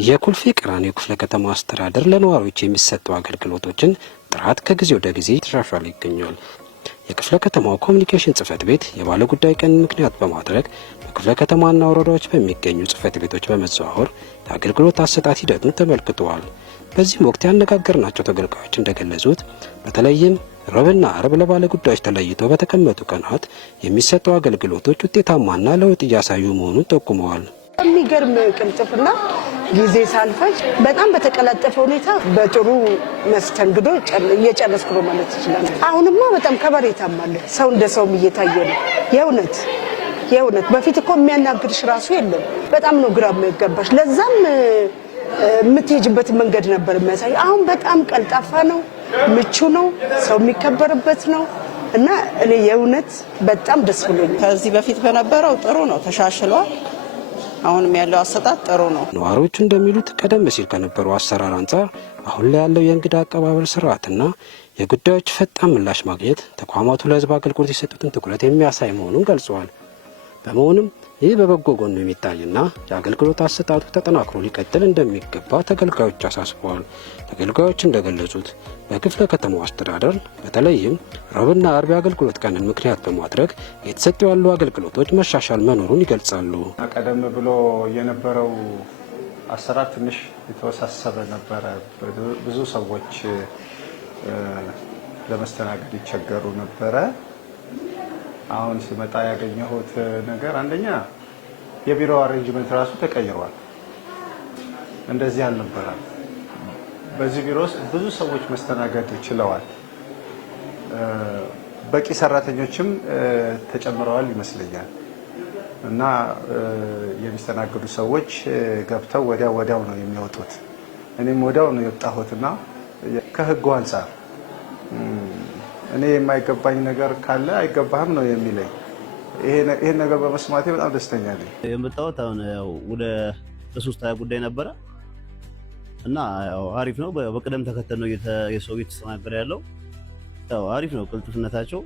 የኮልፌ ቀራኒዮ ክፍለ ከተማ አስተዳደር ለነዋሪዎች የሚሰጡ አገልግሎቶችን ጥራት ከጊዜ ወደ ጊዜ ተሻሽሎ ይገኛል። የክፍለ ከተማው ኮሙኒኬሽን ጽህፈት ቤት የባለ ጉዳይ ቀን ምክንያት በማድረግ በክፍለ ከተማና ወረዳዎች በሚገኙ ጽህፈት ቤቶች በመዘዋወር የአገልግሎት አሰጣጥ ሂደቱን ተመልክተዋል። በዚህም ወቅት ያነጋገርናቸው ተገልጋዮች እንደገለጹት በተለይም ረቡዕና ዓርብ ለባለ ጉዳዮች ተለይቶ በተቀመጡ ቀናት የሚሰጡ አገልግሎቶች ውጤታማና ለውጥ እያሳዩ መሆኑን ጠቁመዋል። የሚገርም ቅልጥፍና ጊዜ ሳልፈጅ በጣም በተቀላጠፈ ሁኔታ በጥሩ መስተንግዶ እየጨረስኩ ነው ማለት ይችላል። አሁንማ በጣም ከበሬታም አለ። ሰው እንደ ሰውም እየታየ ነው። የእውነት በፊት እኮ የሚያናግርሽ ራሱ የለም። በጣም ነው ግራ የሚያጋባሽ። ለዛም የምትሄጅበት መንገድ ነበር የሚያሳይ። አሁን በጣም ቀልጣፋ ነው፣ ምቹ ነው፣ ሰው የሚከበርበት ነው እና እኔ የእውነት በጣም ደስ ብሎኛል። ከዚህ በፊት በነበረው ጥሩ ነው፣ ተሻሽሏል። አሁንም ያለው አሰጣጥ ጥሩ ነው። ነዋሪዎቹ እንደሚሉት ቀደም ሲል ከነበረው አሰራር አንጻር አሁን ላይ ያለው የእንግዳ አቀባበል ስርዓትና የጉዳዮች ፈጣን ምላሽ ማግኘት ተቋማቱ ለሕዝብ አገልግሎት የሰጡትን ትኩረት የሚያሳይ መሆኑን ገልጸዋል። በመሆኑም ይህ በበጎ ጎኑ የሚታይና የአገልግሎት አሰጣጡ ተጠናክሮ ሊቀጥል እንደሚገባ ተገልጋዮች አሳስበዋል። ተገልጋዮች እንደገለጹት በክፍለ ከተማው አስተዳደር በተለይም ረቡዕና ዓርብ የአገልግሎት ቀንን ምክንያት በማድረግ የተሰጡ ያሉ አገልግሎቶች መሻሻል መኖሩን ይገልጻሉ። ቀደም ብሎ የነበረው አሰራር ትንሽ የተወሳሰበ ነበረ። ብዙ ሰዎች ለመስተናገድ ይቸገሩ ነበረ። አሁን ስመጣ ያገኘሁት ነገር አንደኛ የቢሮ አሬንጅመንት ራሱ ተቀይሯል። እንደዚህ አልነበረም። በዚህ ቢሮ ውስጥ ብዙ ሰዎች መስተናገድ ችለዋል። በቂ ሰራተኞችም ተጨምረዋል ይመስለኛል እና የሚስተናገዱ ሰዎች ገብተው ወዲያው ነው የሚወጡት። እኔም ወዲያው ነው የወጣሁትና ከህጉ አንፃር እኔ የማይገባኝ ነገር ካለ አይገባህም ነው የሚለኝ። ይሄን ነገር በመስማቴ በጣም ደስተኛ ነኝ። የመጣሁት አሁን ያው ወደ ሶስት ጉዳይ ነበረ እና ያው አሪፍ ነው። በቅደም ተከተል ነው የሰው እየተስተናገደ ያለው። ያው አሪፍ ነው ቅልጥፍነታቸው።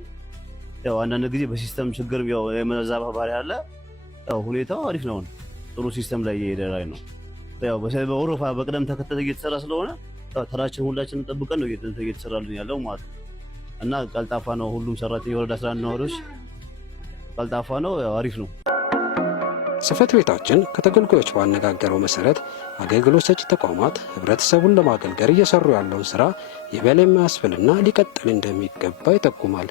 ያው አንዳንድ ጊዜ በሲስተም ችግር ያው የመዛባ ባህሪ አለ። ያው ሁኔታው አሪፍ ነው። ጥሩ ሲስተም ላይ እየሄደ ላይ ነው። ያው በወረፋ በቅደም ተከተል እየተሰራ ስለሆነ ተራችን ሁላችንም ጠብቀን ነው እየተሰራልን ያለው ማለት ነው። እና ቀልጣፋ ነው። ሁሉም ሰራተኛ የወረዳ 11 ነዋሪዎች ቀልጣፋ ነው። ያው አሪፍ ነው። ጽህፈት ቤታችን ከተገልጋዮች ባነጋገረው መሰረት አገልግሎት ሰጪ ተቋማት ህብረተሰቡን ለማገልገል እየሰሩ ያለውን ስራ የበላይ የሚያስብልና ሊቀጥል እንደሚገባ ይጠቁማል።